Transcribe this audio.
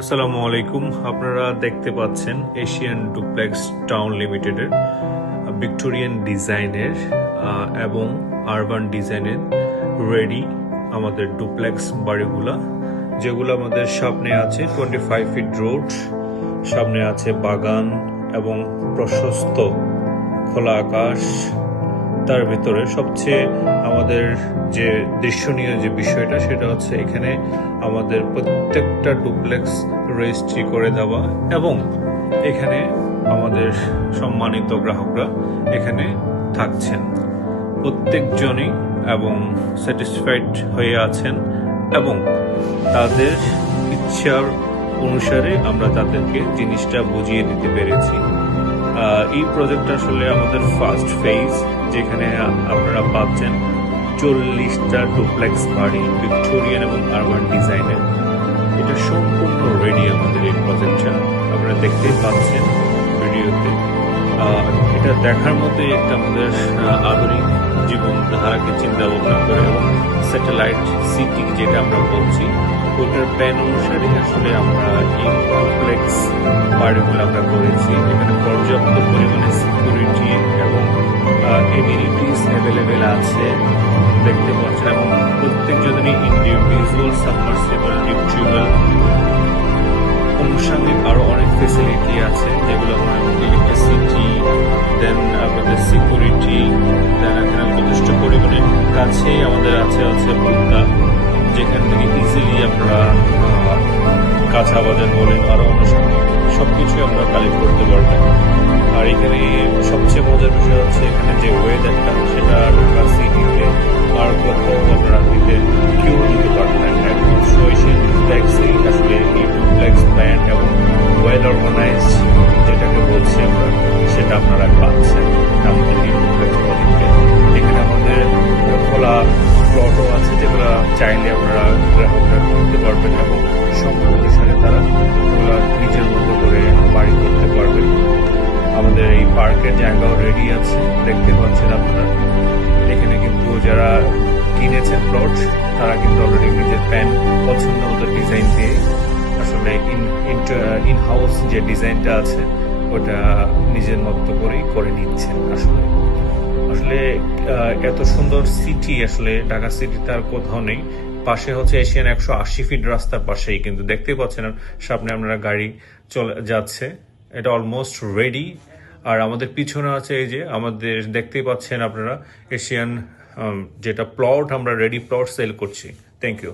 আসসালামু আলাইকুম। আপনারা দেখতে পাচ্ছেন এশিয়ান ডুপ্লেক্স টাউন লিমিটেডের ভিক্টোরিয়ান ডিজাইনের এবং আরবান ডিজাইনের রেডি আমাদের ডুপ্লেক্স বাড়িগুলা, যেগুলো আমাদের সামনে আছে 25 ফিট রোড, সামনে আছে বাগান এবং প্রশস্ত খোলা আকাশ। তার ভিতরে সবচেয়ে আমাদের যে দৃশ্যনীয় যে বিষয়টা সেটা হচ্ছে এখানে আমাদের প্রত্যেকটা ডুপ্লেক্স রেজিস্ট্রি করে দেওয়া এবং এখানে আমাদের সম্মানিত গ্রাহকরা এখানে থাকছেন প্রত্যেকজনই এবং স্যাটিসফাইড হয়ে আছেন এবং তাদের ইচ্ছার অনুসারে আমরা তাদেরকে জিনিসটা বুঝিয়ে দিতে পেরেছি। এই প্রজেক্ট আসলে আমাদের ফার্স্ট ফেজ, যেখানে আপনারা পাচ্ছেন 40টা ডুপ্লেক্স বাড়ি ভিক্টোরিয়ান এবং আরবান ডিজাইনের। এটা সম্পূর্ণ রেডি আমাদের এই প্রজেক্টটা, আপনারা দেখতেই পাচ্ছেন ভিডিওতে। এটা দেখার মতোই একটা আমাদের আধুনিক জীবন ধারাকে চিন্তা ভাবনা করে এবং স্যাটেলাইট সিটি যেটা আমরা বলছি ওটার প্ল্যান অনুসারে আসলে আমরা এই কমপ্লেক্স বাড়িগুলো আমরা করেছি। এখানে পর্যাপ্ত পরিমাণে সিকিউরিটি এবং এমিনিটিস অ্যাভেলেবেল আছে দেখতে পাচ্ছেন, এবং প্রত্যেকজনই ইন্ডিভিজুয়াল সাবমার্সিবল ডিপটিউবল আনুষঙ্গিক আরো অনেক ফেসিলিটি আছে, যেগুলো ইলেকট্রিসিটি, দেন আমাদের সিকিউরিটি, দেন এখানে যথেষ্ট পরিমাণে কাছেই আমাদের আছে ভুট্টা, যেখান থেকে ইজিলি আপনারা কাঁচা বাজার বলেন আরো আনুষঙ্গিক সবকিছু আমরা কালেক্ট করতে পারবেন। আর এখানে সবচেয়ে মজার বিষয় হচ্ছে এখানে যে ওয়েদারটা, সেটা ঢাকা সিটিতে আর কোথাও আপনারা দিতে কেউ দিতে পারবেন না। এখন ডুপ্লেক্সই আসলে এই ডুপ্লেক্স প্ল্যান এবং ওয়েল অর্গানাইজড যেটাকে বলছি আমরা, সেটা আপনারা পাচ্ছেন আমাদের এই ডুপ্লেক্স প্রজেক্টে। এখানে আমাদের খোলা প্লটও আছে, যেগুলো চাইলে আপনারা গ্রাহকরা করতে পারবেন এবং সম্ভব অনুসারে তারা নিজের মতো করে বাড়ি করতে পারবেন। আমাদের এই পার্কের জায়গাও রেডি আছে, দেখতে পাচ্ছেন আপনারা। এখানে কিন্তু যারা কিনেছেন প্লট তারা কিন্তু অলরেডি নিজের প্ল্যান পছন্দ মতো ডিজাইন দিয়ে আসলে ইন হাউস যে ডিজাইনটা আছে ওটা নিজের মতো করেই করে নিচ্ছেন। আসলে এত সুন্দর সিটি আসলে ঢাকা সিটিতে আর কোথাও নেই। পাশে হচ্ছে এশিয়ান 180 ফিট রাস্তার পাশেই কিন্তু দেখতেই পাচ্ছেন সামনে আপনারা গাড়ি চলে যাচ্ছে। এটা অলমোস্ট রেডি। আর আমাদের পিছনে আছে এই যে আমাদের দেখতেই পাচ্ছেন আপনারা এশিয়ান যেটা প্লট, আমরা রেডি প্লট সেল করছি। Thank you.